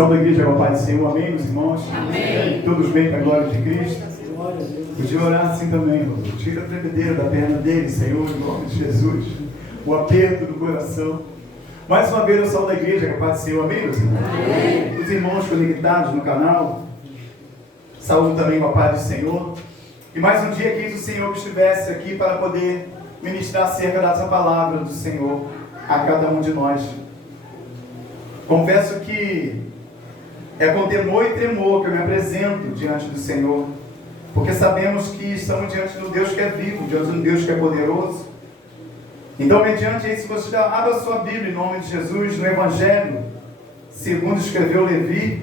Salve a igreja, com a paz do Senhor, amém, meus irmãos? Amém. Todos bem para a glória de Cristo? Podia orar assim também, irmão. Tira a tremedeira da perna dele, Senhor, em nome de Jesus. O aperto do coração. Mais uma vez eu saúdo a igreja, com a paz do Senhor, amém, meus irmãos? Amém. Os irmãos conectados no canal, saúdo também com a paz do Senhor. E mais um dia quis o Senhor que estivesse aqui para poder ministrar acerca dessa palavra do Senhor a cada um de nós. Confesso que é com temor e tremor que eu me apresento diante do Senhor, porque sabemos que estamos diante de um Deus que é vivo, diante de um Deus que é poderoso. Então, mediante isso, você já abre a sua Bíblia em nome de Jesus, no Evangelho, segundo escreveu Levi.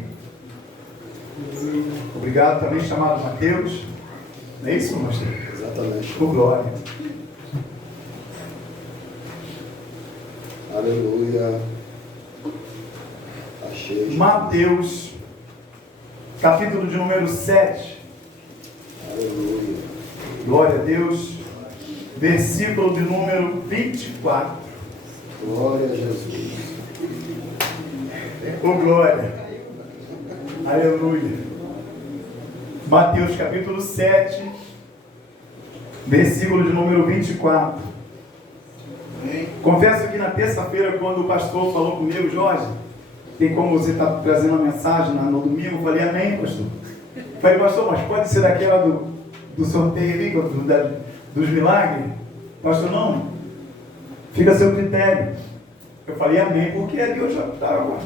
Obrigado, também chamado Mateus. Não é isso, pastor? Exatamente. Por glória. Aleluia. Achei. Mateus, capítulo de número 7. Aleluia. Glória a Deus. Versículo de número 24. Glória a Jesus. Oh, glória. Aleluia. Mateus capítulo 7, versículo de número 24. Confesso que na terça-feira, quando o pastor falou comigo, Jorge, tem como você estar trazendo a mensagem no domingo? Eu falei, amém, pastor. Eu falei, pastor, mas pode ser daquela do sorteio ali, dos milagres? Pastor, não. Fica a seu critério. Eu falei, amém, porque ali eu já estava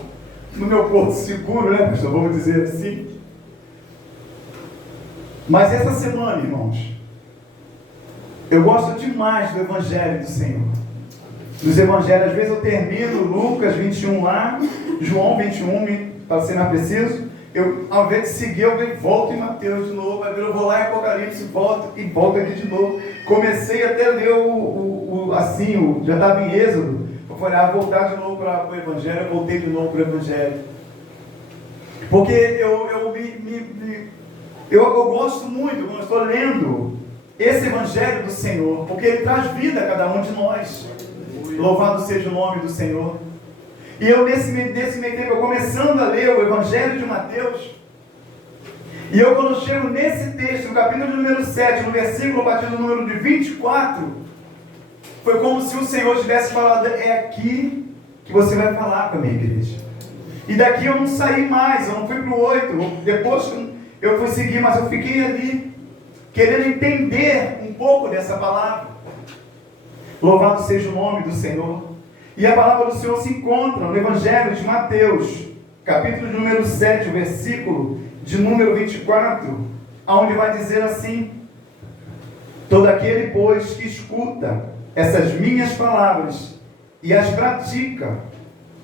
no meu porto seguro, né, pastor? Vamos dizer assim. Mas essa semana, irmãos, eu gosto demais do Evangelho do Senhor. Dos Evangelhos, às vezes eu termino Lucas 21 lá, João 21, para ser mais preciso. Eu, ao invés de seguir, eu volto em Mateus de novo, eu vou lá em Apocalipse, volto aqui de novo. Comecei até a ler já estava em Êxodo. Eu falei, voltar de novo para o Evangelho, eu voltei de novo para o Evangelho. Porque eu gosto muito, quando eu estou lendo esse Evangelho do Senhor, porque ele traz vida a cada um de nós. Louvado seja o nome do Senhor. E eu nesse meio tempo, começando a ler o Evangelho de Mateus, e eu quando chego nesse texto, no capítulo número 7, no versículo, a partir do número de 24, foi como se o Senhor tivesse falado, é aqui que você vai falar com a minha igreja. E daqui eu não saí mais, eu não fui para o 8, depois eu fui seguir, mas eu fiquei ali, querendo entender um pouco dessa palavra. Louvado seja o nome do Senhor. E a palavra do Senhor se encontra no Evangelho de Mateus, capítulo de número 7, versículo de número 24, onde vai dizer assim: todo aquele, pois, que escuta essas minhas palavras e as pratica,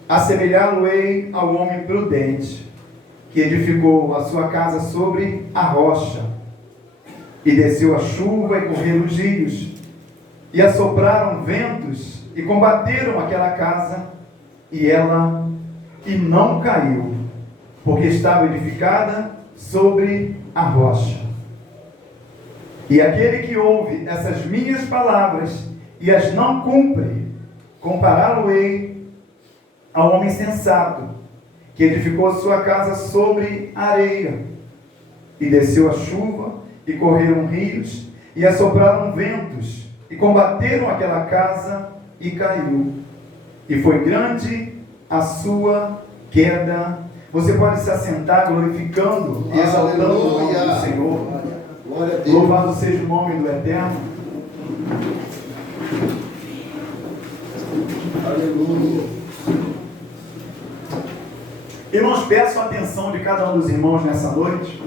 assemelhá-lo-ei ao homem prudente, que edificou a sua casa sobre a rocha, e desceu a chuva e correram os rios, e assopraram ventos, e combateram aquela casa, e não caiu, porque estava edificada sobre a rocha. E aquele que ouve essas minhas palavras, e as não cumpre, compará-lo-ei ao homem sensato, que edificou a sua casa sobre a areia, e desceu a chuva, e correram rios, e assopraram ventos, e combateram aquela casa, e caiu. E foi grande a sua queda. Você pode se assentar glorificando e exaltando o nome do Senhor. Glória a Deus. Louvado seja o nome do Eterno. Aleluia. Irmãos, peço a atenção de cada um dos irmãos nessa noite.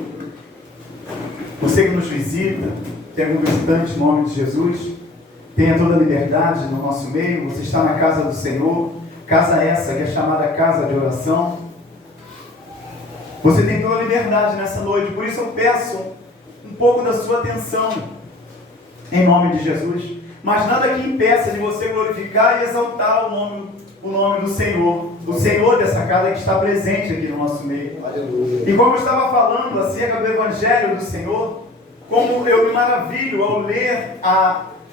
Você que nos visita, tem algum visitante em nome de Jesus, tenha toda a liberdade no nosso meio. Você está na casa do Senhor, casa essa que é chamada casa de oração. Você tem toda a liberdade nessa noite, por isso eu peço um pouco da sua atenção, em nome de Jesus. Mas nada que impeça de você glorificar e exaltar o nome do Senhor, o Senhor dessa casa que está presente aqui no nosso meio. Aleluia. E como eu estava falando acerca do Evangelho do Senhor, como eu me maravilho ao ler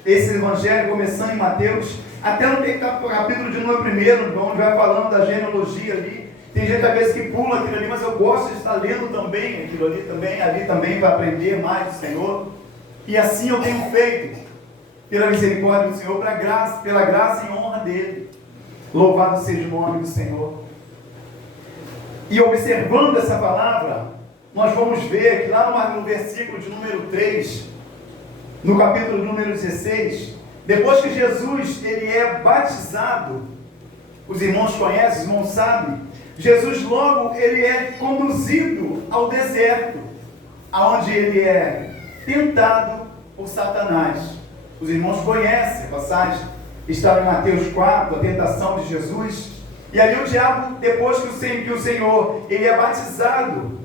esse Evangelho, começando em Mateus, até no capítulo de número 1, onde vai falando da genealogia ali, Tem gente às vezes que pula aquilo ali, mas eu gosto de estar lendo também aquilo ali também, para aprender mais do Senhor. E assim eu tenho feito, pela misericórdia do Senhor, pela graça e honra dele. Louvado seja o nome do Senhor. E observando essa palavra, nós vamos ver que lá no versículo de número 3, no capítulo número 16, depois que Jesus ele é batizado, os irmãos conhecem, os irmãos sabem, Jesus logo ele é conduzido ao deserto, aonde ele é tentado por Satanás. Os irmãos conhecem a passagem, está em Mateus 4, a tentação de Jesus. E ali o diabo, depois que o Senhor ele é batizado,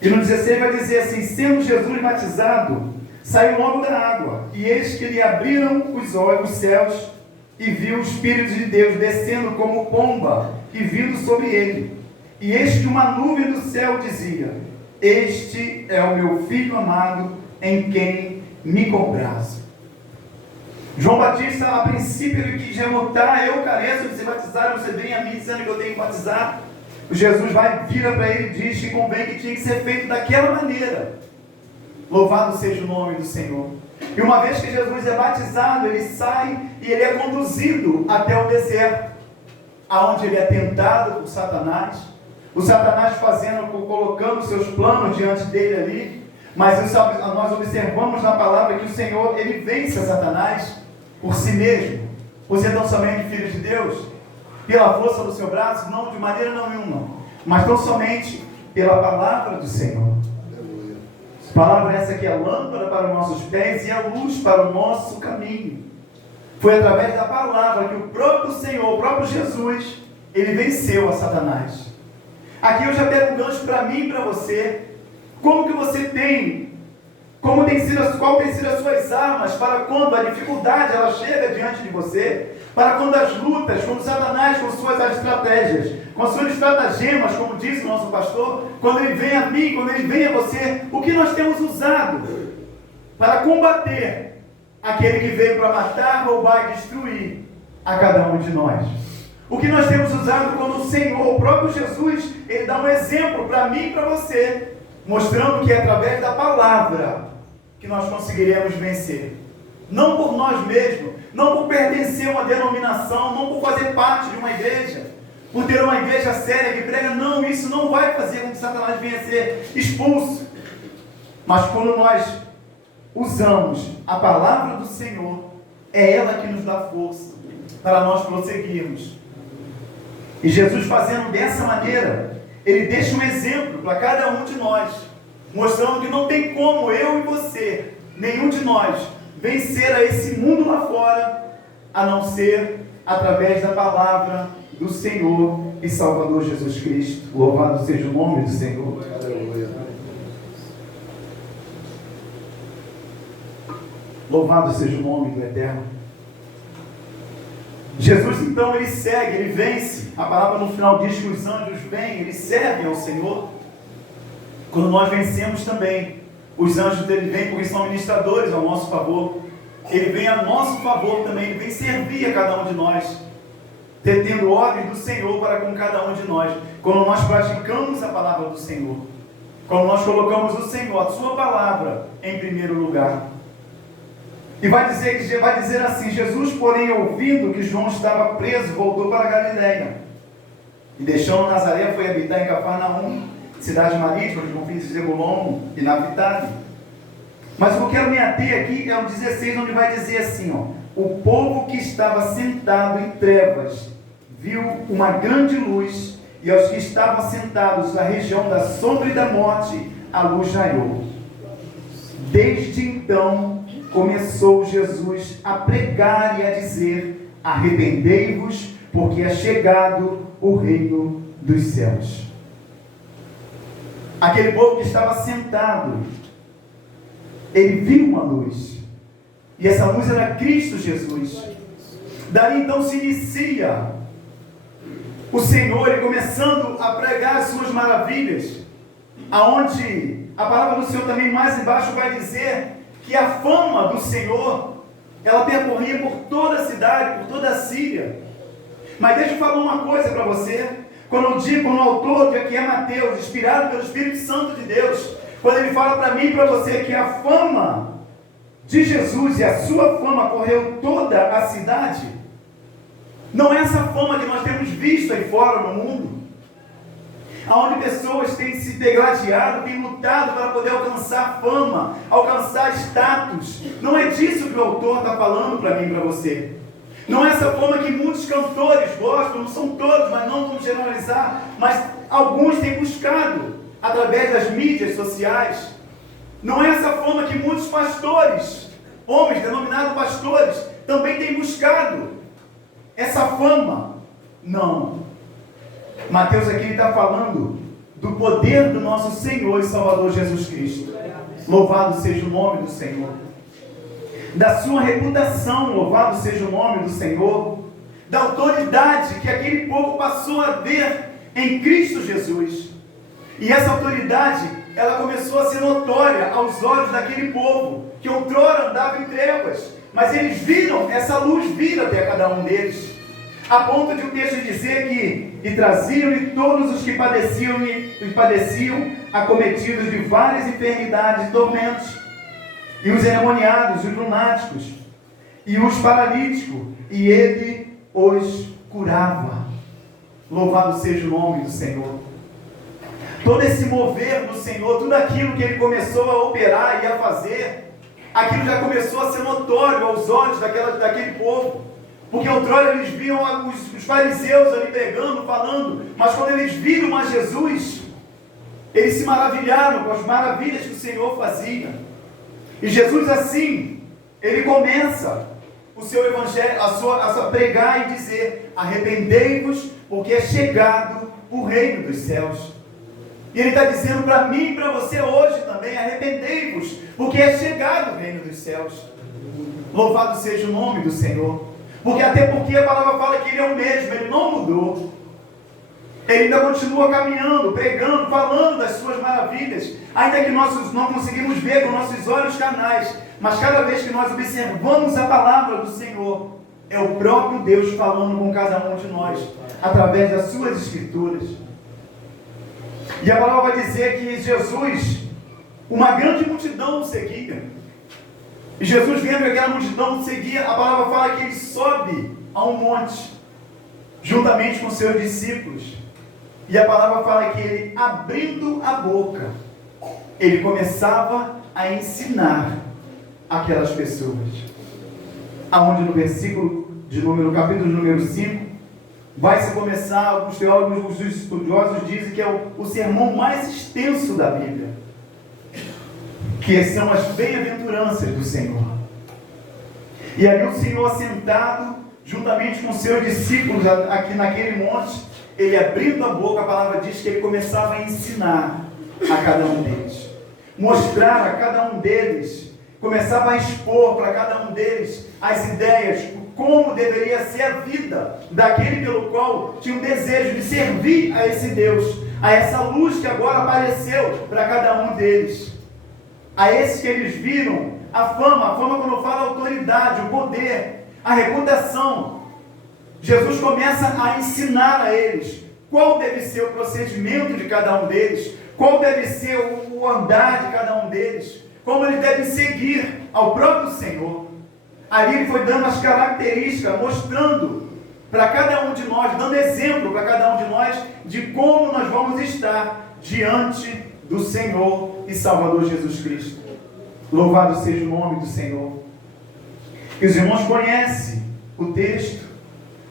e no 16 vai dizer assim: sendo Jesus batizado, saiu logo da água, e eis que lhe abriram os olhos, os céus, e viu o Espírito de Deus descendo como pomba e vindo sobre ele. E eis que uma nuvem do céu dizia: este é o meu Filho amado, em quem me comprazo. João Batista, a princípio, ele quis remontar: eu careço de ser batizado, você vem a mim dizendo que eu tenho que batizar. Jesus vira para ele e diz que convém que tinha que ser feito daquela maneira. Louvado seja o nome do Senhor. E uma vez que Jesus é batizado, ele sai e ele é conduzido até o deserto, aonde ele é tentado por Satanás. O Satanás colocando seus planos diante dele ali. Mas nós observamos na palavra que o Senhor, ele vence a Satanás por si mesmo. Você é tão somente filho de Deus, pela força do seu braço? Não, de maneira nenhuma, mas tão somente pela palavra do Senhor. A palavra essa que é lâmpada para os nossos pés e a luz para o nosso caminho. Foi através da palavra que o próprio Senhor, o próprio Jesus, ele venceu a Satanás. Aqui eu já pego um gancho para mim e para você. Como que você tem, qual tem sido as suas armas para quando a dificuldade ela chega diante de você, para quando as lutas, quando Satanás com suas estratégias, com suas estratagemas, como disse o nosso pastor, quando ele vem a mim, quando ele vem a você, o que nós temos usado para combater aquele que veio para matar, roubar e destruir a cada um de nós? O que nós temos usado quando o Senhor, o próprio Jesus, ele dá um exemplo para mim e para você, mostrando que é através da palavra que nós conseguiremos vencer. Não por nós mesmos, não por pertencer a uma denominação, não por fazer parte de uma igreja, por ter uma igreja séria que prega. Não, isso não vai fazer com que Satanás venha a ser expulso. Mas quando nós usamos a palavra do Senhor, é ela que nos dá força para nós prosseguirmos. E Jesus, fazendo dessa maneira, ele deixa um exemplo para cada um de nós, mostrando que não tem como eu e você, nenhum de nós, vencer a esse mundo lá fora, a não ser através da palavra do Senhor e Salvador Jesus Cristo. Louvado seja o nome do Senhor. Aleluia. Louvado seja o nome do Eterno. Jesus então ele segue, ele vence. A palavra no final diz que os anjos vêm, eles servem ao Senhor. Quando nós vencemos também, os anjos dele vêm porque são ministradores ao nosso favor. Ele vem a nosso favor também, ele vem servir a cada um de nós, tendo ordem do Senhor para com cada um de nós. Quando nós praticamos a palavra do Senhor, quando nós colocamos o Senhor, a sua palavra, em primeiro lugar. E vai dizer assim: Jesus, porém, ouvindo que João estava preso, voltou para a Galileia. E deixando Nazaré, foi habitar em Cafarnaum, cidade marítima, de confins de Zebulon e Naphtali. Mas o que eu quero me ater aqui é o 16, onde vai dizer assim: o povo que estava sentado em trevas viu uma grande luz, e aos que estavam sentados na região da sombra e da morte, a luz raiou. Desde então começou Jesus a pregar e a dizer: arrependei-vos, porque é chegado o reino dos céus. Aquele povo que estava sentado, ele viu uma luz, e essa luz era Cristo Jesus. Dali então se inicia o Senhor, ele começando a pregar as suas maravilhas, aonde a palavra do Senhor também mais embaixo vai dizer que a fama do Senhor, ela percorria por toda a cidade, por toda a Síria. Mas deixa eu falar uma coisa para você: quando o autor de aqui é Mateus, inspirado pelo Espírito Santo de Deus, quando ele fala para mim e para você que a fama de Jesus e a sua fama correu toda a cidade, não é essa fama que nós temos visto aí fora no mundo, onde pessoas têm se degladiado, têm lutado para poder alcançar fama, alcançar status. Não é disso que o autor está falando para mim e para você. Não é essa fama que muitos cantores gostam, não são todos, mas não vamos generalizar, mas alguns têm buscado através das mídias sociais. Não é essa fama que muitos pastores, homens denominados pastores, também têm buscado. Essa fama, não. Mateus aqui está falando do poder do nosso Senhor e Salvador Jesus Cristo. Louvado seja o nome do Senhor. Da sua reputação, louvado seja o nome do Senhor. Da autoridade que aquele povo passou a ver em Cristo Jesus. E essa autoridade, ela começou a ser notória aos olhos daquele povo, que outrora andava em trevas, mas eles viram essa luz vir até cada um deles. A ponto de o texto dizer que e traziam-lhe todos os que padeciam acometidos de várias enfermidades e tormentos, e os endemoniados, os lunáticos, e os paralíticos, e ele os curava. Louvado seja o nome do Senhor. Todo esse mover do Senhor, tudo aquilo que ele começou a operar e a fazer, aquilo já começou a ser notório aos olhos daquele povo. Porque outrora eles viam os fariseus ali pregando, falando, mas quando eles viram a Jesus, eles se maravilharam com as maravilhas que o Senhor fazia. E Jesus assim, ele começa o seu evangelho, a sua pregar e dizer: arrependei-vos, porque é chegado o reino dos céus. E ele está dizendo para mim e para você hoje também: arrependei-vos, porque é chegado o reino dos céus. Louvado seja o nome do Senhor. Porque a palavra fala que ele é o mesmo, ele não mudou. Ele ainda continua caminhando, pregando, falando das suas maravilhas, ainda que nós não conseguimos ver com nossos olhos carnais, mas cada vez que nós observamos a palavra do Senhor, é o próprio Deus falando com cada um de nós, através das suas escrituras. E a palavra vai dizer que Jesus, uma grande multidão o seguia. E Jesus, vendo que aquela multidão seguia, a palavra fala que ele sobe a um monte, juntamente com seus discípulos. E a palavra fala que ele, abrindo a boca, ele começava a ensinar aquelas pessoas. Aonde no capítulo número 5, vai se começar, alguns teólogos, os estudiosos dizem que é o sermão mais extenso da Bíblia, que são as bem-aventuranças do Senhor. E ali o Senhor assentado, juntamente com seus discípulos, aqui naquele monte, ele abrindo a boca, a palavra diz que ele começava a ensinar a cada um deles, mostrar a cada um deles, começava a expor para cada um deles as ideias, como deveria ser a vida daquele pelo qual tinha o desejo de servir a esse Deus, a essa luz que agora apareceu para cada um deles. A esses que eles viram a fama quando fala a autoridade, o poder, a reputação. Jesus começa a ensinar a eles qual deve ser o procedimento de cada um deles, qual deve ser o andar de cada um deles, como eles devem seguir ao próprio Senhor. Ali ele foi dando as características, mostrando para cada um de nós, dando exemplo para cada um de nós de como nós vamos estar diante do Senhor e Salvador Jesus Cristo. Louvado seja o nome do Senhor. E os irmãos conhecem o texto,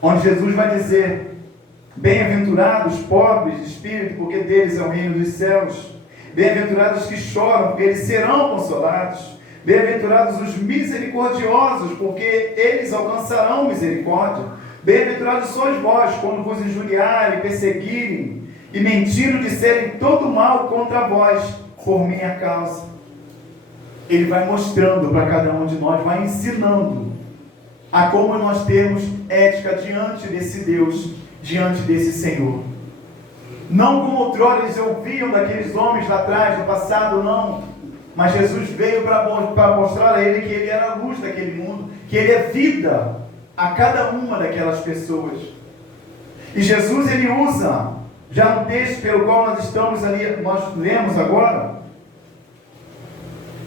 onde Jesus vai dizer: bem-aventurados os pobres de espírito, porque deles é o reino dos céus. Bem-aventurados os que choram, porque eles serão consolados. Bem-aventurados os misericordiosos, porque eles alcançarão misericórdia. Bem-aventurados sois vós, quando vos injuriarem, perseguirem e mentindo, disserem todo mal contra vós, por minha causa. Ele vai mostrando para cada um de nós, vai ensinando a como nós termos ética diante desse Deus, diante desse Senhor. Não como outrora eles ouviam daqueles homens lá atrás, no passado, não. Mas Jesus veio para mostrar a ele que ele era a luz daquele mundo, que ele é vida a cada uma daquelas pessoas. E Jesus, ele usa Já no texto pelo qual nós estamos ali, nós lemos agora,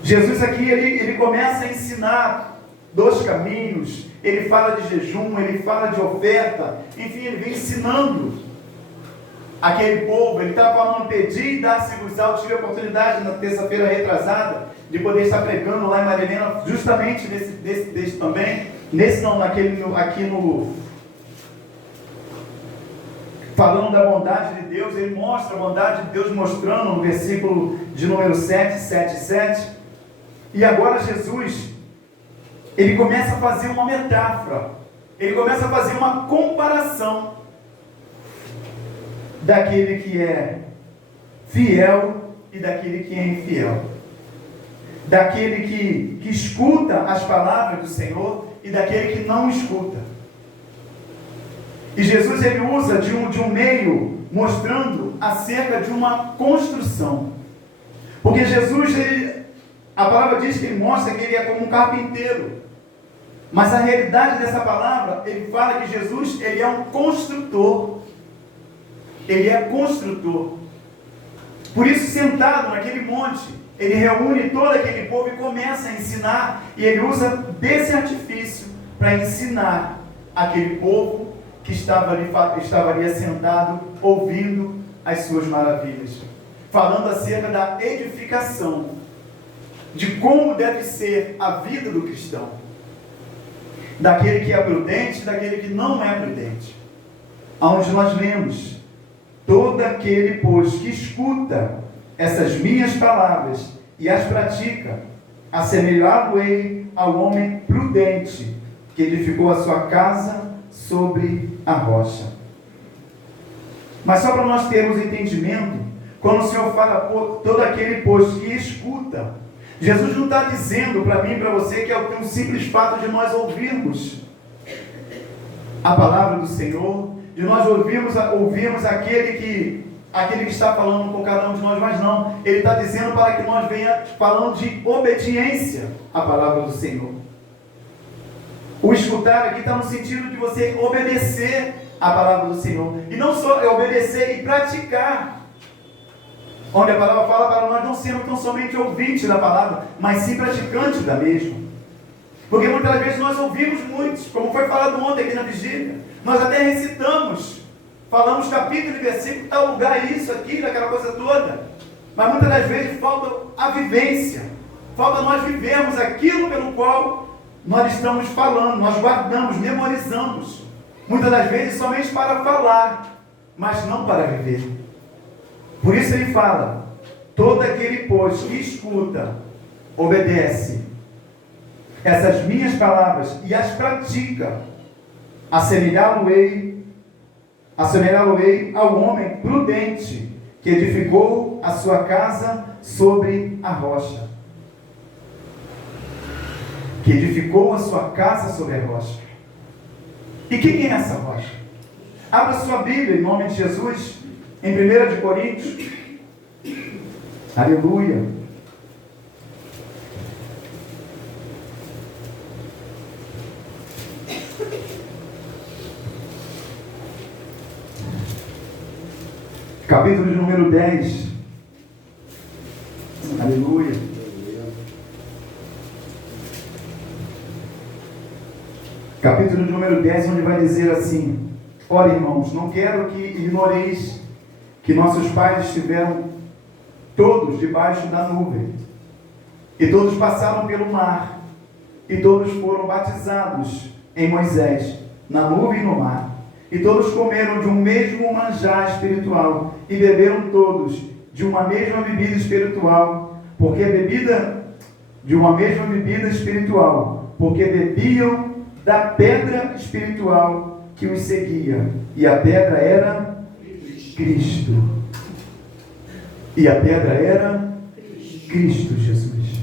Jesus aqui, ele começa a ensinar 2 caminhos, ele fala de jejum, ele fala de oferta, enfim, ele vem ensinando aquele povo. Ele está falando, pedir e dar-se-vos. Eu tive a oportunidade na terça-feira retrasada de poder estar pregando lá em Marilena, justamente nesse texto também, falando da bondade de Deus. Ele mostra a bondade de Deus, mostrando no versículo de número 7. E agora Jesus, ele começa a fazer uma metáfora, ele começa a fazer uma comparação daquele que é fiel e daquele que é infiel, daquele que escuta as palavras do Senhor e daquele que não escuta. E Jesus, ele usa de um meio mostrando acerca de uma construção, porque Jesus, a palavra diz que ele mostra que ele é como um carpinteiro, mas a realidade dessa palavra, ele fala que Jesus, ele é um construtor. Ele é construtor. Por isso, sentado naquele monte, ele reúne todo aquele povo e começa a ensinar, e ele usa desse artifício para ensinar aquele povo que estava ali assentado, ouvindo as suas maravilhas, falando acerca da edificação, de como deve ser a vida do cristão, daquele que é prudente e daquele que não é prudente. Onde nós lemos: todo aquele, pois, que escuta essas minhas palavras e as pratica, assemelhá-lo-ei ao homem prudente, que edificou a sua casa sobre a rocha. Mas só para nós termos entendimento, quando o Senhor fala todo aquele, pois, que escuta, Jesus não está dizendo para mim e para você que é um simples fato de nós ouvirmos a palavra do Senhor, de nós ouvirmos aquele que está falando com cada um de nós, mas não, ele está dizendo para que nós venha falando de obediência à palavra do Senhor. O escutar aqui está no sentido de você obedecer à palavra do Senhor, e não só obedecer e praticar, onde a palavra fala para nós não sermos tão somente ouvintes da palavra, mas sim praticantes da mesma. Porque muitas vezes nós ouvimos muitos, como foi falado ontem aqui na vigília, nós até recitamos, falamos capítulo e versículo, tal lugar, isso, aquilo, aquela coisa toda, mas muitas das vezes falta a vivência, falta nós vivermos aquilo pelo qual nós estamos falando, nós guardamos, memorizamos, muitas das vezes somente para falar, mas não para viver. Por isso ele fala: todo aquele, pois, que escuta, obedece essas minhas palavras e as pratica, assemelhá-lo-ei ao homem prudente, que edificou a sua casa sobre a rocha. Que edificou a sua casa sobre a rocha. E quem é essa rocha? Abra sua Bíblia em nome de Jesus, em 1 de Coríntios. Aleluia. Capítulo de número 10. Aleluia. Capítulo de número 10, onde vai dizer assim: ora, irmãos, não quero que ignoreis que nossos pais estiveram todos debaixo da nuvem, e todos passaram pelo mar, e todos foram batizados em Moisés, na nuvem e no mar, e todos comeram de um mesmo manjar espiritual, e beberam todos de uma mesma bebida espiritual, porque bebiam da pedra espiritual que os seguia, e a pedra era Cristo. E a pedra era Cristo Jesus.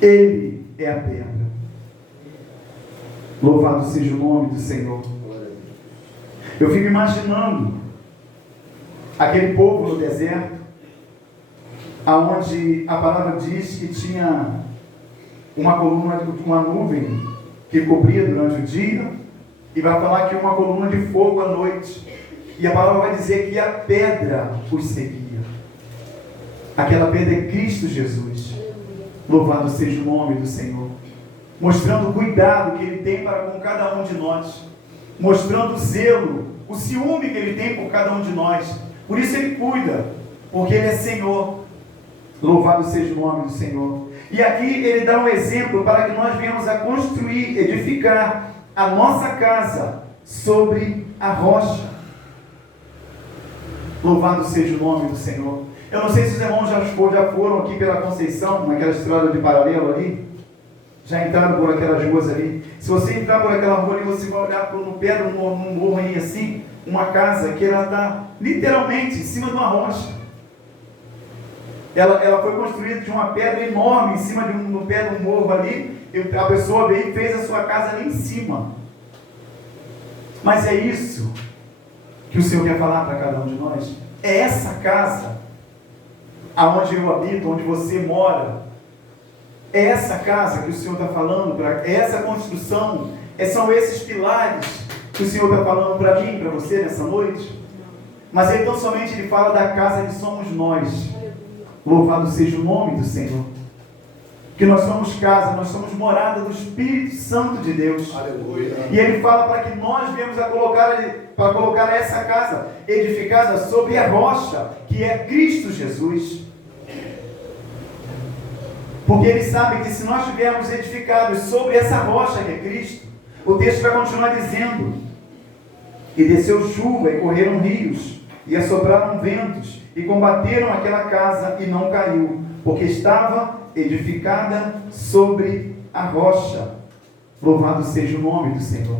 Ele é a pedra. Louvado seja o nome do Senhor. Eu fico imaginando aquele povo no deserto, aonde a palavra diz que tinha uma coluna, uma nuvem que cobria durante o dia, e vai falar que uma coluna de fogo à noite. E a palavra vai dizer que a pedra os seguia. Aquela pedra é Cristo Jesus. Louvado seja o nome do Senhor. Mostrando o cuidado que Ele tem para com cada um de nós. Mostrando o zelo, o ciúme que Ele tem por cada um de nós. Por isso Ele cuida, porque Ele é Senhor. Louvado seja o nome do Senhor. E aqui Ele dá um exemplo para que nós venhamos a construir, edificar a nossa casa sobre a rocha. Louvado seja o nome do Senhor. Eu não sei se os irmãos já foram aqui pela Conceição, naquela estrada de paralelo ali. Já entraram por aquelas ruas ali. Se você entrar por aquela rua ali, você vai olhar no pé de um morro aí assim, uma casa que ela está literalmente em cima de uma rocha. Ela foi construída de uma pedra enorme em cima no pé de um morro ali. E a pessoa veio e fez a sua casa ali em cima. Mas é isso que o Senhor quer falar para cada um de nós. É essa casa aonde eu habito, onde você mora. É essa casa que o Senhor está falando, é essa construção, são esses pilares que o Senhor está falando para mim, para você nessa noite. Mas Ele tão somente Ele fala da casa que somos nós. Louvado seja o nome do Senhor. Que nós somos casa, nós somos morada do Espírito Santo de Deus. Aleluia. E Ele fala para que nós viemos a colocar essa casa edificada sobre a rocha, que é Cristo Jesus. Porque Ele sabe que se nós estivermos edificados sobre essa rocha que é Cristo, o texto vai continuar dizendo: e desceu chuva, e correram rios, e assopraram ventos, e combateram aquela casa, e não caiu, porque estava edificada sobre a rocha. Louvado seja o nome do Senhor.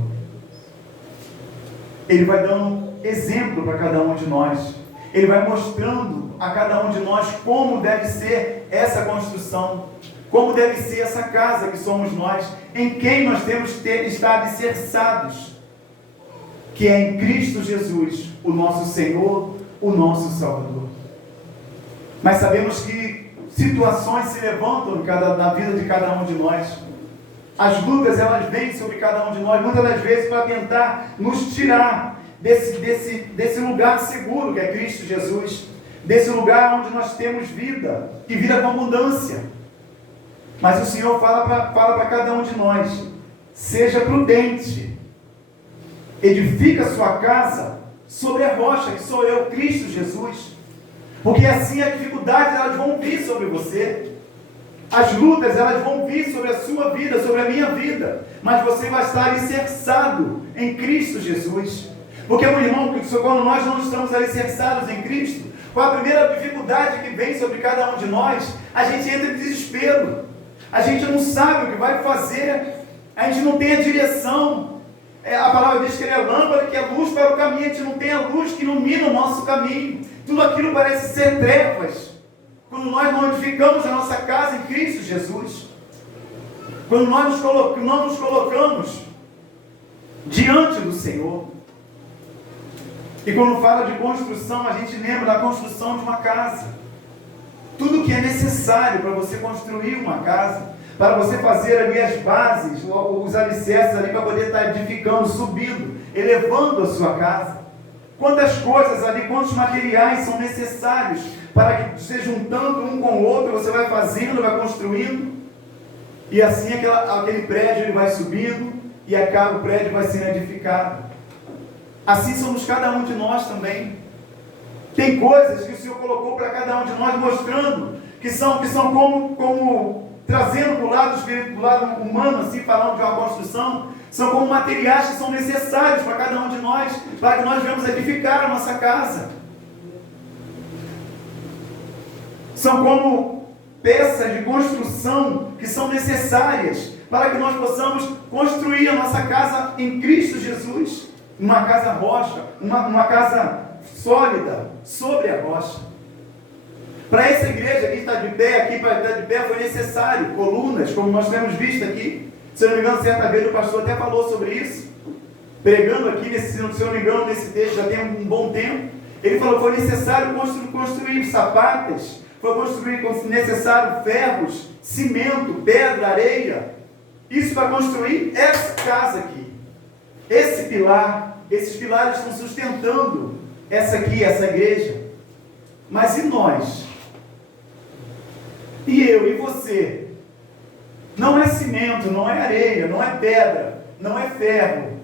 Ele vai dando exemplo para cada um de nós. Ele vai mostrando a cada um de nós como deve ser essa construção, como deve ser essa casa que somos nós, em quem nós temos que estar alicerçados, que é em Cristo Jesus, o nosso Senhor, o nosso Salvador. Mas sabemos que situações se levantam na vida de cada um de nós. As lutas, elas vêm sobre cada um de nós, muitas das vezes para tentar nos tirar desse lugar seguro que é Cristo Jesus, desse lugar onde nós temos vida, e vida com abundância. Mas o Senhor fala para cada um de nós: seja prudente, edifica a sua casa sobre a rocha, que sou eu, Cristo Jesus, porque assim as dificuldades elas vão vir sobre você, as lutas elas vão vir sobre a sua vida, sobre a minha vida, mas você vai estar alicerçado em Cristo Jesus. Porque, meu irmão, quando nós não estamos alicerçados em Cristo, qual a primeira dificuldade que vem sobre cada um de nós? A gente entra em desespero, a gente não sabe o que vai fazer, a gente não tem a direção. A palavra diz que Ele é lâmpada, que é luz para o caminho. A gente não tem a luz que ilumina o nosso caminho, tudo aquilo parece ser trevas, quando nós não edificamos a nossa casa em Cristo Jesus, quando nós não nos colocamos diante do Senhor. E quando fala de construção, a gente lembra da construção de uma casa. Tudo que é necessário para você construir uma casa, para você fazer ali as bases, os alicerces ali, para poder estar edificando, subindo, elevando a sua casa. Quantas coisas ali, quantos materiais são necessários para que você juntando um com o outro, você vai fazendo, vai construindo, e assim aquele prédio ele vai subindo, e acaba o prédio vai sendo edificado. Assim somos cada um de nós também. Tem coisas que o Senhor colocou para cada um de nós, mostrando que são como trazendo para o lado espiritual, do lado humano, assim, falando de uma construção, são como materiais que são necessários para cada um de nós, para que nós venhamos edificar a nossa casa. São como peças de construção que são necessárias para que nós possamos construir a nossa casa em Cristo Jesus. Uma casa rocha, uma casa sólida, sobre a rocha. Para essa igreja que está de pé, foi necessário colunas, como nós temos visto aqui. Se eu não me engano, certa vez o pastor até falou sobre isso, pregando aqui, se eu não me engano, nesse texto já tem um bom tempo. Ele falou que foi necessário construir sapatas, foi necessário ferros, cimento, pedra, areia. Isso para construir essa casa aqui. Esses pilares estão sustentando essa aqui, essa igreja. Mas e nós? E eu, e você? Não é cimento, não é areia, não é pedra, não é ferro.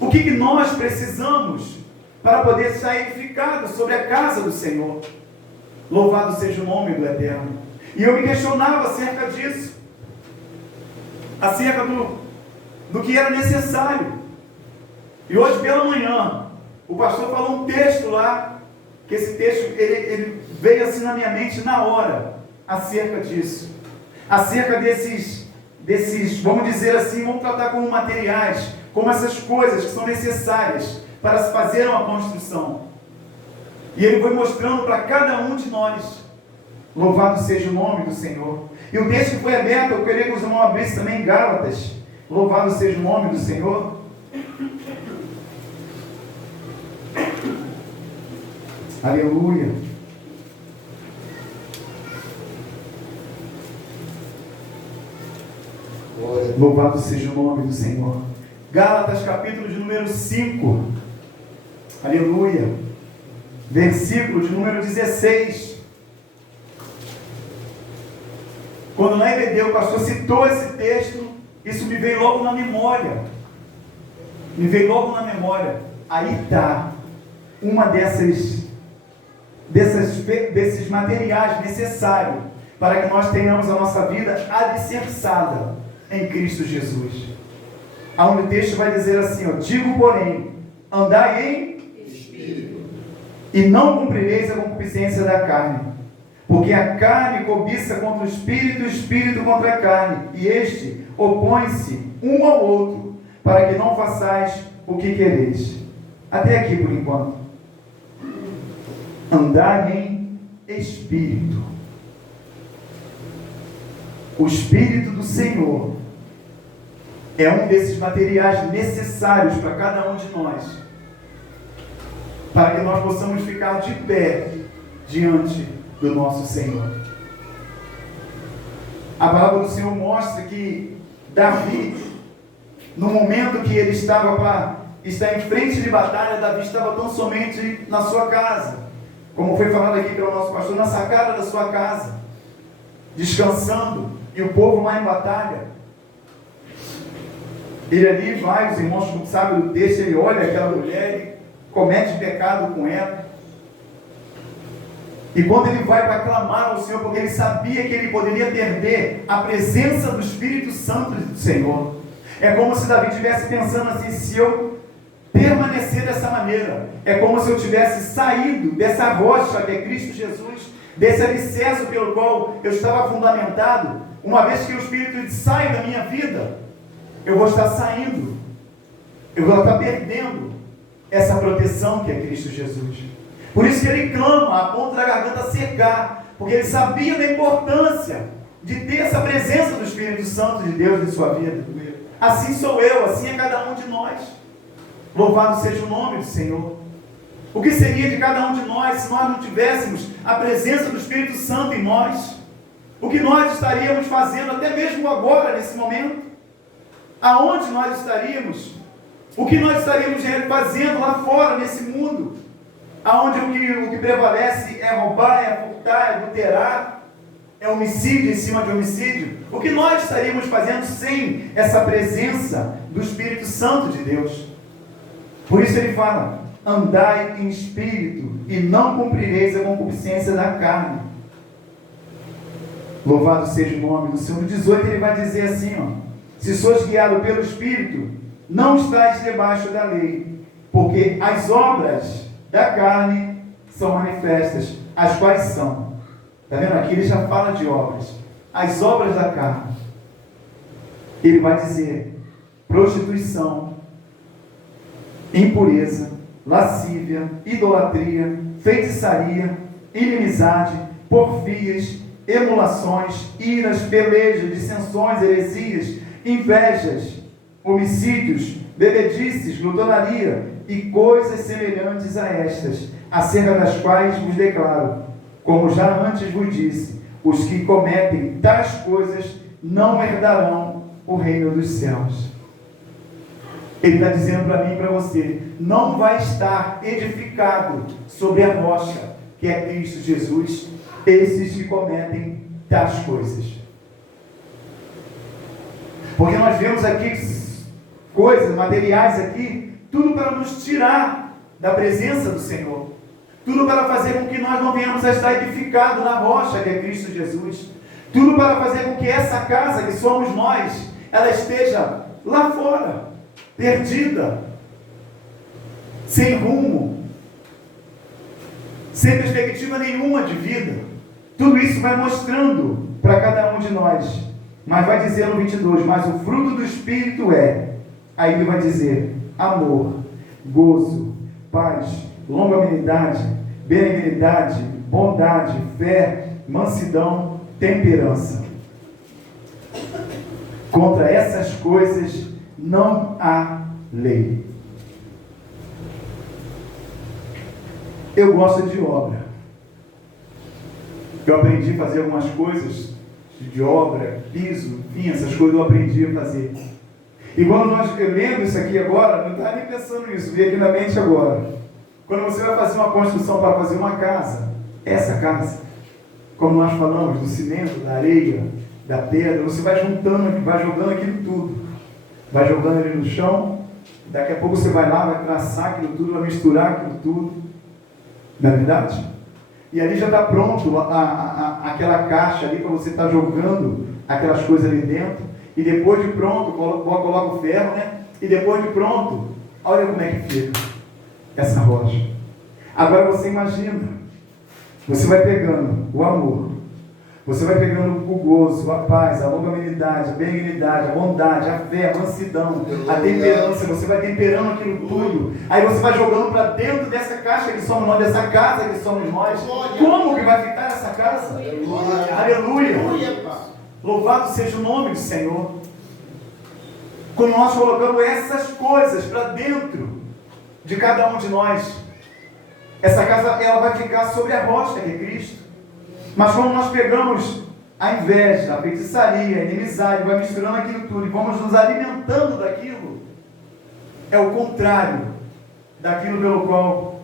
O que nós precisamos para poder estar edificado sobre a casa do Senhor? Louvado seja o nome do Eterno. E eu me questionava acerca disso, acerca do que era necessário. E hoje pela manhã, o pastor falou um texto lá, que esse texto ele veio assim na minha mente na hora, acerca disso, acerca desses, vamos dizer assim, vamos tratar como materiais, como essas coisas que são necessárias para se fazer uma construção. E ele foi mostrando para cada um de nós. Louvado seja o nome do Senhor. E o texto foi aberto, eu queria que os irmãos abrissem também em Gálatas. Louvado seja o nome do Senhor. Aleluia. Louvado seja o nome do Senhor. Gálatas capítulo de número 5. Aleluia. Versículo de número 16. Quando na EBD o pastor citou esse texto, isso me veio logo na memória. Aí está uma desses materiais necessários para que nós tenhamos a nossa vida alicerçada em Cristo Jesus. Aonde o texto vai dizer assim, ó, digo porém, andai em espírito, e não cumprireis a concupiscência da carne, porque a carne cobiça contra o espírito, e o espírito contra a carne, e este opõe-se um ao outro, para que não façais o que quereis. Até aqui por enquanto. Andar em espírito. O Espírito do Senhor é um desses materiais necessários para cada um de nós, para que nós possamos ficar de pé diante do nosso Senhor. A palavra do Senhor mostra que Davi, no momento que ele estava para estar em frente de batalha, Davi estava tão somente na sua casa, como foi falado aqui pelo nosso pastor, na sacada da sua casa, descansando, e o povo lá em batalha. Ele ali vai, os irmãos sabem do texto, ele olha aquela mulher e comete pecado com ela. E quando ele vai para clamar ao Senhor, porque ele sabia que ele poderia perder a presença do Espírito Santo do Senhor, é como se Davi estivesse pensando assim, se eu permanecer dessa maneira, é como se eu tivesse saído dessa rocha que é Cristo Jesus, desse alicerce pelo qual eu estava fundamentado. Uma vez que o Espírito sai da minha vida, eu vou estar saindo, eu vou estar perdendo essa proteção que é Cristo Jesus. Por isso que ele clama, a ponta da garganta secar, porque ele sabia da importância de ter essa presença do Espírito Santo de Deus em sua vida. Assim sou eu, assim é cada um de nós. Louvado seja o nome do Senhor. O que seria de cada um de nós se nós não tivéssemos a presença do Espírito Santo em nós? O que nós estaríamos fazendo até mesmo agora, nesse momento? Aonde nós estaríamos? O que nós estaríamos fazendo lá fora, nesse mundo? Aonde o que prevalece é roubar, é furtar, é adulterar, é homicídio em cima de homicídio? O que nós estaríamos fazendo sem essa presença do Espírito Santo de Deus? Por isso ele fala, andai em espírito e não cumprireis a concupiscência da carne. Louvado seja o nome do Senhor. No 18 ele vai dizer assim, ó, se sois guiados pelo Espírito, não estáis debaixo da lei, porque as obras da carne são manifestas, as quais são. Está vendo aqui? Ele já fala de obras. As obras da carne. Ele vai dizer prostituição, impureza, lascívia, idolatria, feitiçaria, inimizade, porfias, emulações, iras, pelejas, dissensões, heresias, invejas, homicídios, bebedices, glutonaria e coisas semelhantes a estas, acerca das quais vos declaro, como já antes vos disse, os que cometem tais coisas não herdarão o reino dos céus. Ele está dizendo para mim e para você: não vai estar edificado sobre a rocha, que é Cristo Jesus, esses que cometem tais coisas. Porque nós vemos aqui coisas, materiais aqui, tudo para nos tirar da presença do Senhor. Tudo para fazer com que nós não venhamos a estar edificados na rocha, que é Cristo Jesus. Tudo para fazer com que essa casa, que somos nós, ela esteja lá fora, perdida, sem rumo, sem perspectiva nenhuma de vida. Tudo isso vai mostrando para cada um de nós. Mas vai dizer no 22, mas o fruto do Espírito aí ele vai dizer: amor, gozo, paz, longanimidade, benignidade, bondade, fé, mansidão, temperança. Contra essas coisas não há lei. Eu gosto de obra. Eu aprendi a fazer algumas coisas de obra, piso, enfim, essas coisas eu aprendi a fazer. E quando eu lendo isso aqui agora, não estava nem pensando nisso, veio aqui na mente agora. Quando você vai fazer uma construção para fazer uma casa, essa casa, como nós falamos, do cimento, da areia, da pedra, você vai juntando, vai jogando aquilo tudo. Vai jogando ele no chão, daqui a pouco você vai lá, vai traçar aquilo tudo, vai misturar aquilo tudo. Não é verdade? E ali já está pronto aquela caixa ali para você estar jogando aquelas coisas ali dentro. E depois de pronto, coloca o ferro, né? E depois de pronto, olha como é que fica essa rocha. Agora você imagina, você vai pegando o amor, você vai pegando o gozo, a paz, a longanimidade, a benignidade, a bondade, a fé, a mansidão, a temperança, você vai temperando aquilo tudo, aí você vai jogando para dentro dessa caixa que somos nós, dessa casa que somos nós. Como que vai ficar essa casa? Aleluia! Louvado seja o nome do Senhor. Quando nós colocamos essas coisas para dentro de cada um de nós, essa casa ela vai ficar sobre a rocha que é Cristo. Mas quando nós pegamos a inveja, a feitiçaria, a inimizade, vai misturando aquilo tudo e vamos nos alimentando daquilo, é o contrário daquilo pelo qual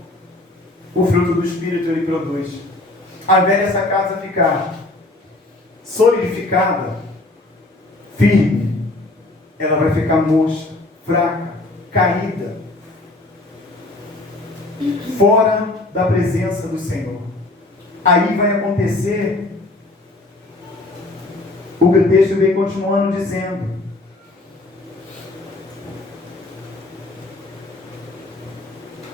o fruto do Espírito ele produz. Ao invés dessa casa ficar solidificada, firme, ela vai ficar murcha, fraca, caída, fora da presença do Senhor. Aí vai acontecer o que o texto vem continuando dizendo: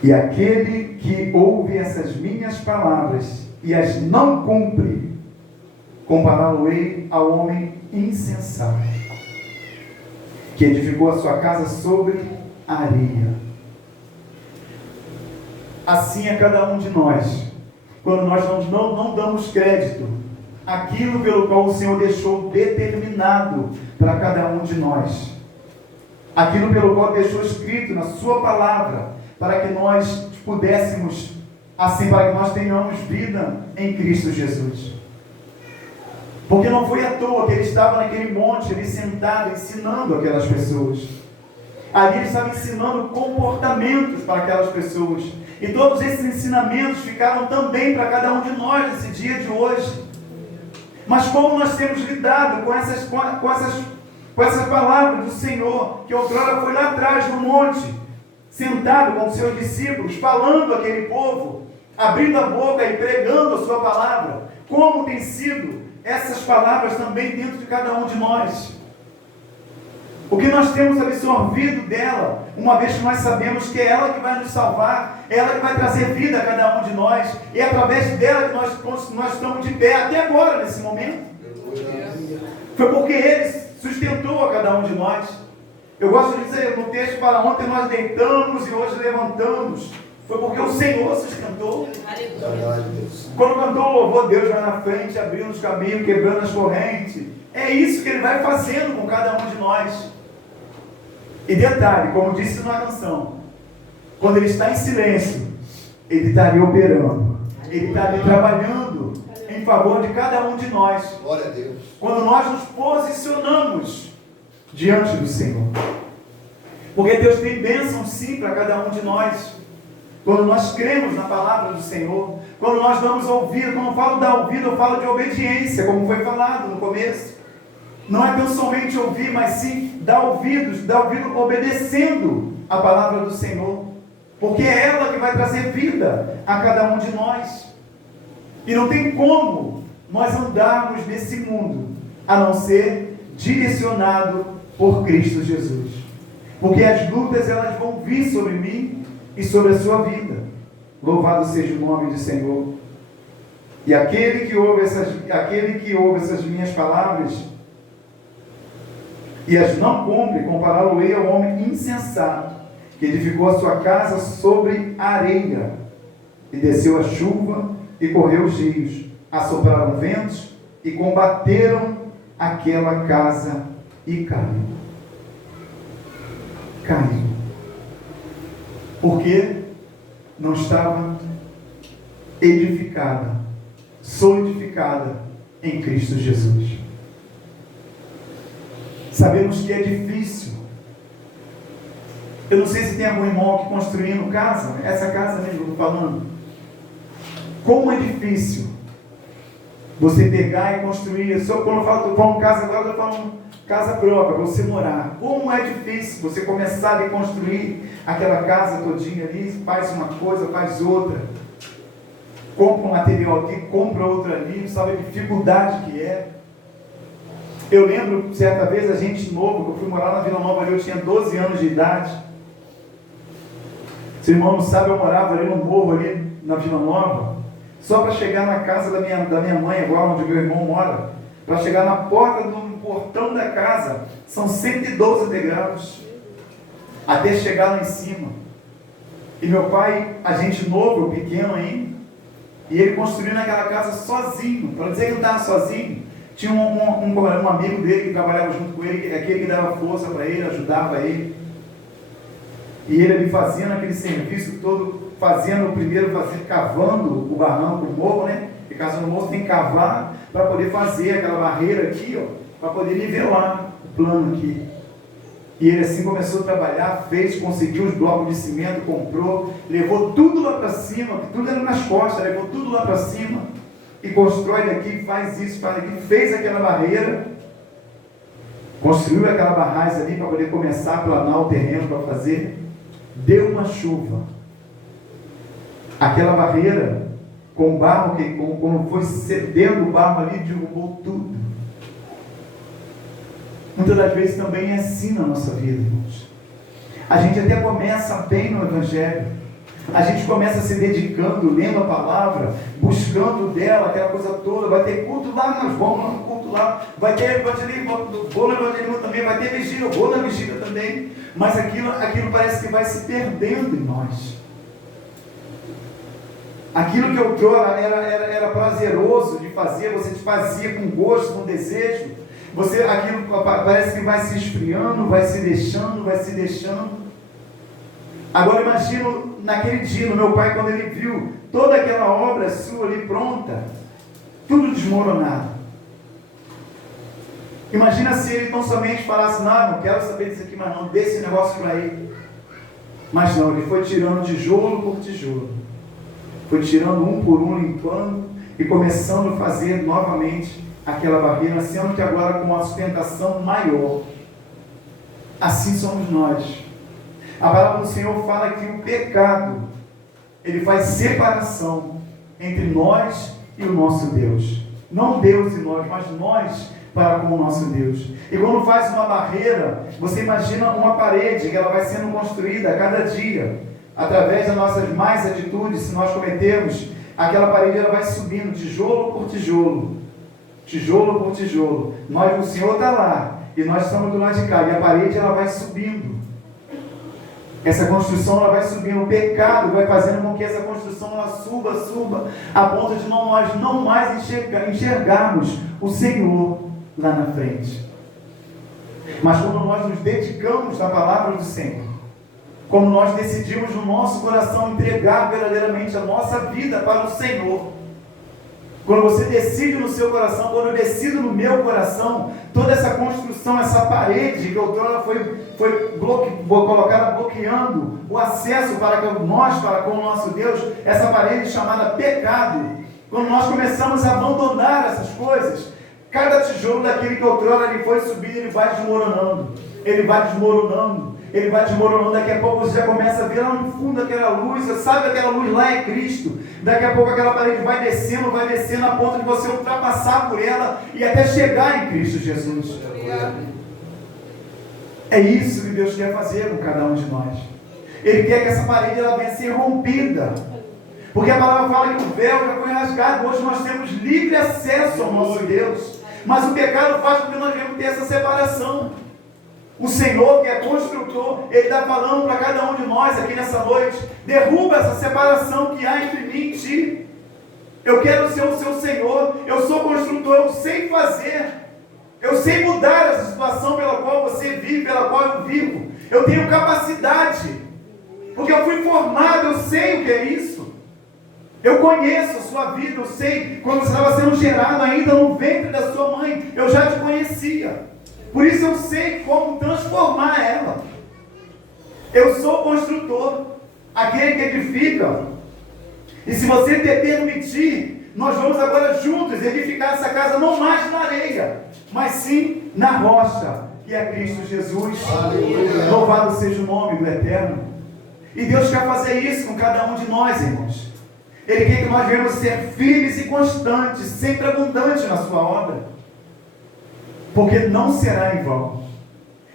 e aquele que ouve essas minhas palavras e as não cumpre, compará-lo-ei ao homem insensato, que edificou a sua casa sobre a areia. Assim é cada um de nós, quando nós não damos crédito àquilo pelo qual o Senhor deixou determinado para cada um de nós, aquilo pelo qual deixou escrito na sua palavra, para que nós pudéssemos, assim, para que nós tenhamos vida em Cristo Jesus. Porque não foi à toa que ele estava naquele monte, ali sentado, ensinando aquelas pessoas. Ali ele estava ensinando comportamentos para aquelas pessoas. E todos esses ensinamentos ficaram também para cada um de nós nesse dia de hoje. Mas como nós temos lidado com essas palavras do Senhor, que outrora foi lá atrás no monte, sentado com os seus discípulos, falando àquele povo, abrindo a boca e pregando a sua palavra, como tem sido essas palavras também dentro de cada um de nós? O que nós temos absorvido dela, uma vez que nós sabemos que é ela que vai nos salvar, é ela que vai trazer vida a cada um de nós, e é através dela que nós estamos de pé até agora, nesse momento. Foi porque ele sustentou a cada um de nós. Eu gosto de dizer no texto, para ontem nós deitamos e hoje levantamos. Foi porque o Senhor sustentou. Quando cantou o louvor, Deus vai na frente, abrindo os caminhos, quebrando as correntes. É isso que Ele vai fazendo com cada um de nós. E detalhe, como disse na canção, quando Ele está em silêncio, Ele está ali operando. Ele está ali trabalhando em favor de cada um de nós. Glória a Deus. Quando nós nos posicionamos diante do Senhor. Porque Deus tem bênção sim para cada um de nós. Quando nós cremos na palavra do Senhor, quando nós damos ouvido, quando eu falo dar ouvido, eu falo de obediência, como foi falado no começo. Não é tão somente ouvir, mas sim dar ouvido obedecendo a palavra do Senhor. Porque é ela que vai trazer vida a cada um de nós. E não tem como nós andarmos nesse mundo, a não ser direcionado por Cristo Jesus. Porque as lutas elas vão vir sobre mim e sobre a sua vida. Louvado seja o nome do Senhor. E aquele que ouve essas minhas palavras e as não cumpre, compará-lo-ei ao homem insensato, que edificou a sua casa sobre areia, e desceu a chuva, e correu os rios, assopraram ventos, e combateram aquela casa, e caiu. Caiu. Porque não estava edificada, solidificada em Cristo Jesus. Sabemos que é difícil. Eu não sei se tem algum irmão aqui construindo casa, essa casa mesmo que eu estou falando. Como é difícil você pegar e construir. Só quando eu falo casa agora, eu estou falando casa própria, você morar. Como é difícil você começar a construir aquela casa todinha ali, faz uma coisa, faz outra. Compra um material aqui, compra outro ali, sabe a dificuldade que é. Eu lembro, certa vez, a gente novo, que eu fui morar na Vila Nova ali, eu tinha 12 anos de idade. Se o irmão não sabe, eu morava ali no morro, ali na Vila Nova, só para chegar na casa da minha mãe, igual onde meu irmão mora, para chegar na porta do portão da casa, são 112 degraus, até chegar lá em cima. E meu pai, a gente novo, pequeno ainda, e ele construiu naquela casa sozinho, para dizer que não estava sozinho. Tinha um amigo dele que trabalhava junto com ele, aquele que dava força para ele, ajudava ele. E ele ali fazendo aquele serviço todo, cavando o barranco, o morro, né? Porque casa no morro tem que cavar para poder fazer aquela barreira aqui, ó, para poder nivelar o plano aqui. E ele assim começou a trabalhar, conseguiu os blocos de cimento, comprou, levou tudo lá para cima, tudo era nas costas, levou tudo lá para cima. E constrói daqui, faz isso, faz aquilo, fez aquela barreira, construiu aquela barragem ali para poder começar a planar o terreno para fazer, deu uma chuva, aquela barreira com barro, como foi cedendo o barro ali, derrubou tudo. Muitas das vezes também é assim na nossa vida, irmãos. A gente até começa bem no Evangelho, a gente começa se dedicando, lendo a palavra, buscando dela, aquela coisa toda. Vai ter culto lá, nós vamos lá no culto lá. Vai ter evangelismo, vou no evangelismo também. Vai ter vigília, eu vou na vigília também. Mas aquilo parece que vai se perdendo em nós. Aquilo que outrora era prazeroso de fazer, você fazia com gosto, com desejo. Aquilo parece que vai se esfriando, vai se deixando. Agora imagino naquele dia, no meu pai, quando ele viu toda aquela obra sua ali pronta, tudo desmoronado. Imagina se ele tão somente falasse, não quero saber disso aqui mais não, dê esse negócio para ele. Mas não, ele foi tirando tijolo por tijolo. Foi tirando um por um, limpando e começando a fazer novamente aquela barreira, sendo que agora com uma sustentação maior. Assim somos nós. A palavra do Senhor fala que o pecado, ele faz separação entre nós e o nosso Deus. Não Deus e nós, mas nós para com o nosso Deus. E quando faz uma barreira, você imagina uma parede que ela vai sendo construída a cada dia, através das nossas más atitudes, se nós cometermos, aquela parede ela vai subindo, tijolo por tijolo, tijolo por tijolo. O Senhor está lá, e nós estamos do lado de cá, e a parede ela vai subindo. Essa construção ela vai subindo, o pecado vai fazendo com que essa construção ela suba, a ponto de nós não mais enxergarmos o Senhor lá na frente. Mas quando nós nos dedicamos à palavra do Senhor, como nós decidimos no nosso coração entregar verdadeiramente a nossa vida para o Senhor, Quando você decide no seu coração, quando eu decido no meu coração, toda essa construção, essa parede que outrora foi colocada bloqueando o acesso para nós, para com o nosso Deus, essa parede chamada pecado, quando nós começamos a abandonar essas coisas, cada tijolo daquele que outrora ele foi subindo, ele vai desmoronando, ele vai desmoronando, ele vai desmoronando. Daqui a pouco você já começa a ver lá no fundo aquela luz, você sabe que aquela luz lá é Cristo. Daqui a pouco aquela parede vai descendo a ponto de você ultrapassar por ela e até chegar em Cristo Jesus. É isso que Deus quer fazer com cada um de nós. Ele quer que essa parede ela venha a ser rompida, porque a palavra fala que o véu já foi rasgado. Hoje nós temos livre acesso ao nosso Deus, mas o pecado faz com que nós venhamos ter essa separação. O Senhor, que é construtor, Ele está falando para cada um de nós aqui nessa noite: derruba essa separação que há entre mim e ti. Eu quero ser o seu Senhor, eu sou construtor, eu sei fazer, eu sei mudar essa situação pela qual você vive, pela qual eu vivo. Eu tenho capacidade, porque eu fui formado, eu sei o que é isso. Eu conheço a sua vida, eu sei, quando você estava sendo gerado ainda no ventre da sua mãe, eu já te conhecia. Por isso eu sei como transformar ela. Eu sou o construtor, aquele que edifica. E se você permitir, nós vamos agora juntos edificar essa casa não mais na areia, mas sim na rocha, que é Cristo Jesus. Aleluia. Louvado seja o nome do Eterno. E Deus quer fazer isso com cada um de nós, irmãos. Ele quer que nós venhamos ser firmes e constantes, sempre abundantes na sua obra, porque não será em vão.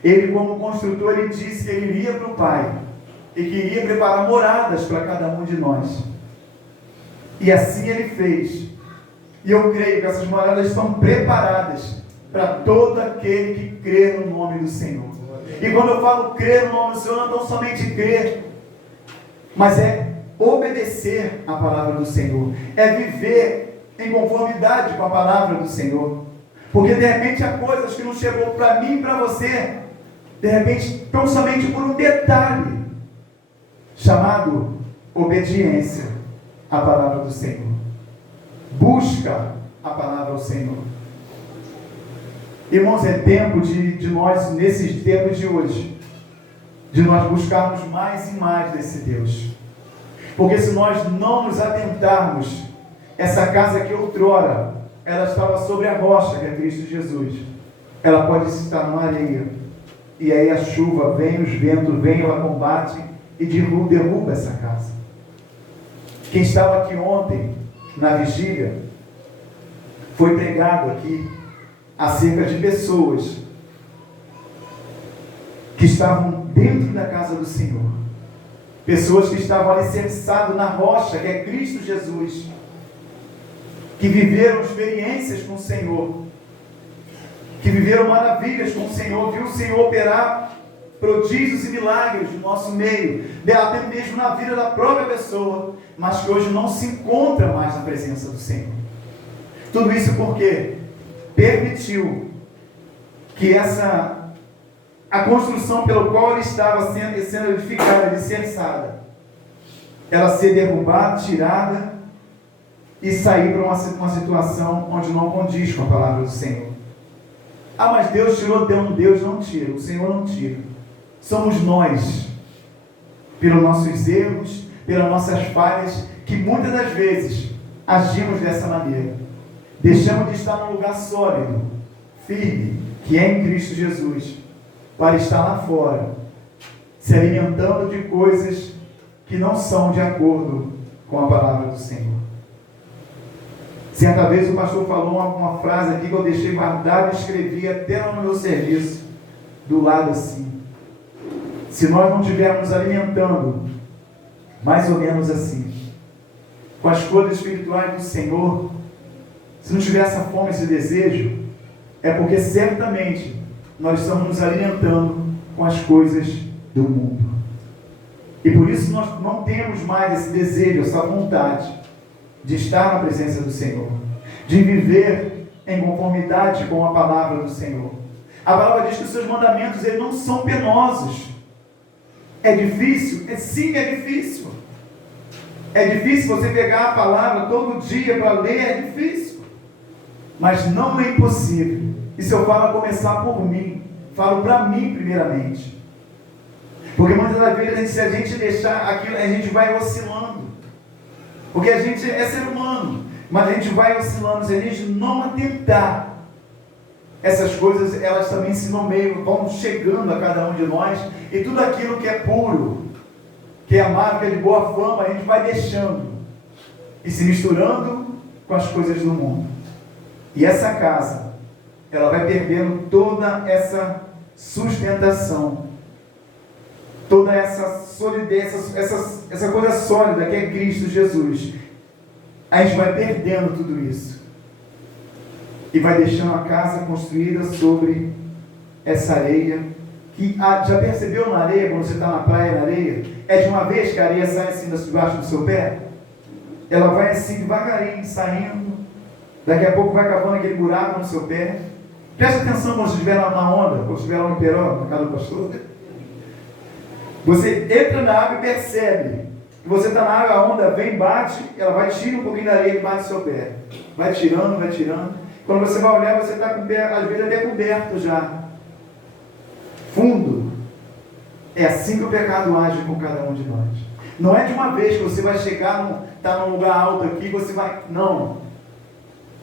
Ele, como construtor, ele disse que ele iria para o Pai e que iria preparar moradas para cada um de nós. E assim ele fez. E eu creio que essas moradas estão preparadas para todo aquele que crê no nome do Senhor. E quando eu falo crer no nome do Senhor, não é tão somente crer, mas é obedecer a palavra do Senhor, é viver em conformidade com a palavra do Senhor. Porque de repente há coisas que não chegou para mim e para você, de repente tão somente por um detalhe, chamado obediência à palavra do Senhor. Busca a palavra do Senhor. Irmãos, é tempo de nós, nesses tempos de hoje, de nós buscarmos mais e mais desse Deus. Porque se nós não nos atentarmos, essa casa que outrora ela estava sobre a rocha, que é Cristo Jesus, ela pode estar numa areia, e aí a chuva vem, os ventos vêm, ela combate e derruba essa casa. Quem estava aqui ontem na vigília, foi pregado aqui acerca de pessoas que estavam dentro da casa do Senhor, pessoas que estavam alicerçadas na rocha, que é Cristo Jesus, que viveram experiências com o Senhor, que viveram maravilhas com o Senhor, viu o Senhor operar prodígios e milagres no nosso meio, até mesmo na vida da própria pessoa, mas que hoje não se encontra mais na presença do Senhor. Tudo isso porque permitiu que a construção pela qual ele estava sendo edificada, alicerçada, ela ser derrubada, tirada e sair para uma situação onde não condiz com a palavra do Senhor. Ah, mas Deus tirou, Deus não tira, o Senhor não tira. Somos nós, pelos nossos erros, pelas nossas falhas, que muitas das vezes agimos dessa maneira. Deixamos de estar num lugar sólido, firme, que é em Cristo Jesus, para estar lá fora, se alimentando de coisas que não são de acordo com a palavra do Senhor. Certa vez o pastor falou uma frase aqui que eu deixei guardada e escrevi até lá no meu serviço, do lado assim: se nós não estivermos alimentando, mais ou menos assim, com as coisas espirituais do Senhor, se não tiver essa fome, esse desejo, é porque certamente nós estamos nos alimentando com as coisas do mundo. E por isso nós não temos mais esse desejo, essa vontade de estar na presença do Senhor, de viver em conformidade com a palavra do Senhor. A palavra diz que os seus mandamentos eles não são penosos. É difícil? Sim, é difícil. É difícil você pegar a palavra todo dia para ler, é difícil. Mas não é impossível. E se eu falo a começar por mim, falo para mim primeiramente. Porque muitas das vezes, se a gente deixar aquilo, a gente vai oscilando. Porque a gente é ser humano, mas a gente vai oscilando. Se a gente não atentar, essas coisas, elas também se nomeiam, vão chegando a cada um de nós. E tudo aquilo que é puro, que é amável, que é de boa fama, a gente vai deixando. E se misturando com as coisas do mundo. E essa casa, ela vai perdendo toda essa sustentação, toda essa solidez, essa coisa sólida que é Cristo Jesus. A gente vai perdendo tudo isso. E vai deixando a casa construída sobre essa areia. Que já percebeu na areia, quando você está na praia, na areia? É de uma vez que a areia sai assim debaixo do seu pé? Ela vai assim devagarinho, saindo. Daqui a pouco vai cavando aquele buraco no seu pé. Preste atenção quando você estiver na onda, quando estiver lá no Peró, na casa do pastor. Você entra na água e percebe que você está na água, a onda vem, bate, ela vai tirar um pouquinho da areia que bate no seu pé. Vai tirando, vai tirando. Quando você vai olhar, você está às vezes até coberto já. Fundo. É assim que o pecado age com cada um de nós. Não é de uma vez que você vai chegar, está num lugar alto aqui, você vai... Não.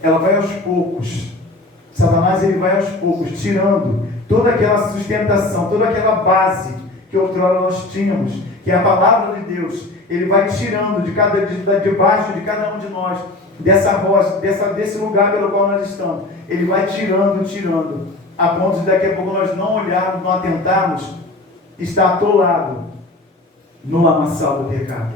Ela vai aos poucos. Satanás, ele vai aos poucos, tirando toda aquela sustentação, toda aquela base que outrora nós tínhamos, que é a palavra de Deus. Ele vai tirando debaixo de cada um de nós, dessa rocha, desse lugar pelo qual nós estamos. Ele vai tirando, a ponto de daqui a pouco nós não olharmos, não atentarmos, está atolado no lamaçal do pecado.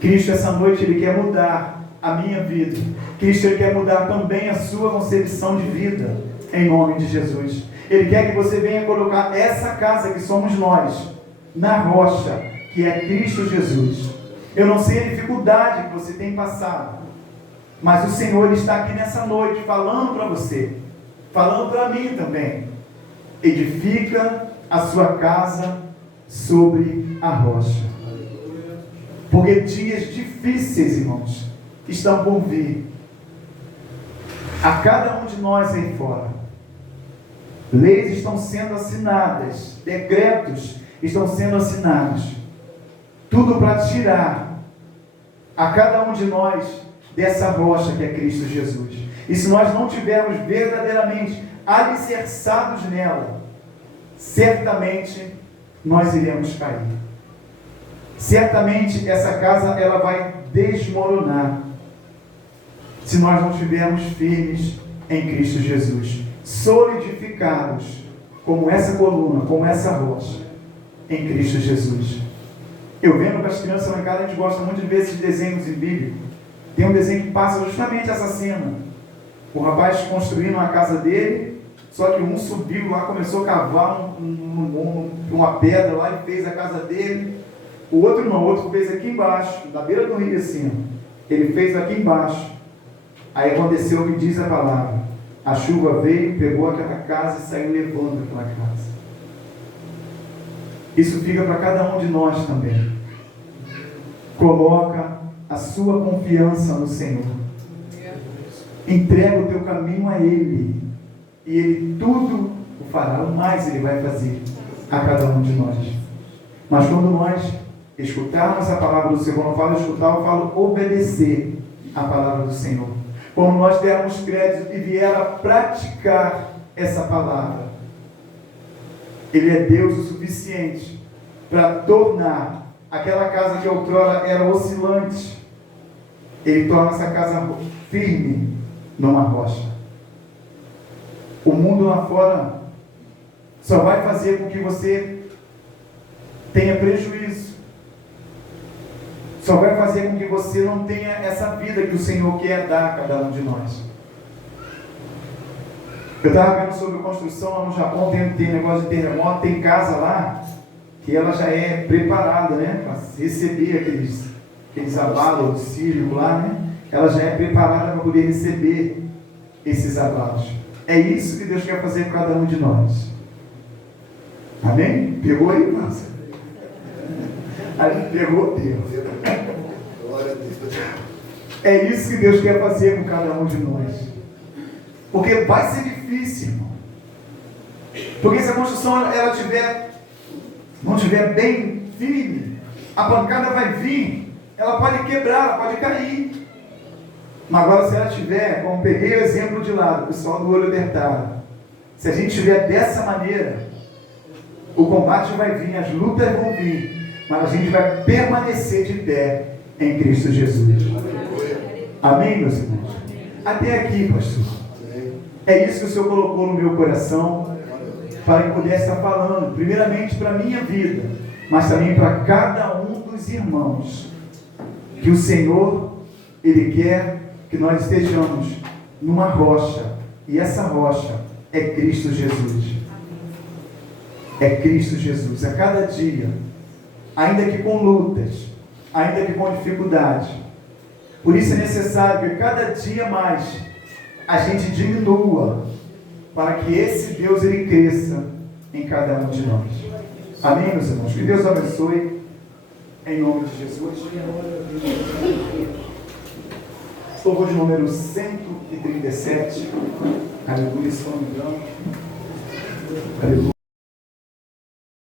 Cristo, essa noite, Ele quer mudar a minha vida. Cristo, Ele quer mudar também a sua concepção de vida, em nome de Jesus. Ele quer que você venha colocar essa casa que somos nós, na rocha, que é Cristo Jesus. Eu não sei a dificuldade que você tem passado, mas o Senhor está aqui nessa noite, falando para você, falando para mim também. Edifica a sua casa sobre a rocha. Porque dias difíceis, irmãos, estão por vir. A cada um de nós aí fora. Leis estão sendo assinadas, decretos estão sendo assinados. Tudo para tirar a cada um de nós dessa rocha que é Cristo Jesus. E se nós não tivermos verdadeiramente alicerçados nela, certamente nós iremos cair. Certamente essa casa ela vai desmoronar, se nós não estivermos firmes em Cristo Jesus, solidificados como essa coluna, como essa rocha em Cristo Jesus. Eu vendo com as crianças lá em casa, a gente gosta muito de ver esses desenhos em Bíblia. Tem um desenho que passa justamente essa cena. O rapaz construindo a casa dele, só que um subiu lá, começou a cavar uma pedra lá e fez a casa dele. O outro não, o outro fez aqui embaixo, na beira do rio assim. Ele fez aqui embaixo. Aí aconteceu o que diz a palavra. A chuva veio, pegou aquela casa e saiu levando aquela casa. Isso fica para cada um de nós também. Coloca a sua confiança no Senhor. Entrega o teu caminho a Ele. E Ele tudo o fará. O mais Ele vai fazer a cada um de nós. Mas quando nós escutarmos a palavra do Senhor, quando eu falo escutar, eu falo obedecer a palavra do Senhor. Quando nós dermos crédito e vier a praticar essa palavra, Ele é Deus o suficiente para tornar aquela casa que outrora era oscilante, Ele torna essa casa firme numa rocha. O mundo lá fora só vai fazer com que você tenha prejuízo. Só vai fazer com que você não tenha essa vida que o Senhor quer dar a cada um de nós. Eu estava vendo sobre construção lá no Japão, tem negócio de terremoto, tem casa lá que ela já é preparada, né, para receber aqueles abalos sísmicos lá, né? Ela já é preparada para poder receber esses abalos. É isso que Deus quer fazer com cada um de nós. Amém? Pegou aí, massa? A gente pegou Deus. É isso que Deus quer fazer com cada um de nós. Porque vai ser difícil, irmão. Porque se a construção não estiver bem firme, a pancada vai vir, ela pode quebrar, ela pode cair. Mas agora se ela estiver, como peguei o exemplo de lá, do pessoal do olho apertado, se a gente estiver dessa maneira, o combate vai vir, as lutas vão vir, mas a gente vai permanecer de pé em Cristo Jesus. Amém, meus irmãos? Até aqui, pastor. É isso que o Senhor colocou no meu coração, para que pudesse estar falando, primeiramente para a minha vida, mas também para cada um dos irmãos, que o Senhor, Ele quer que nós estejamos numa rocha, e essa rocha é Cristo Jesus. É Cristo Jesus. A cada dia, ainda que com lutas, ainda que com dificuldade, por isso é necessário que cada dia mais a gente diminua, para que esse Deus ele cresça em cada um de nós. Amém, meus irmãos? Que Deus abençoe, em nome de Jesus. Louvor de número 137. Aleluia, se não me engano. Aleluia.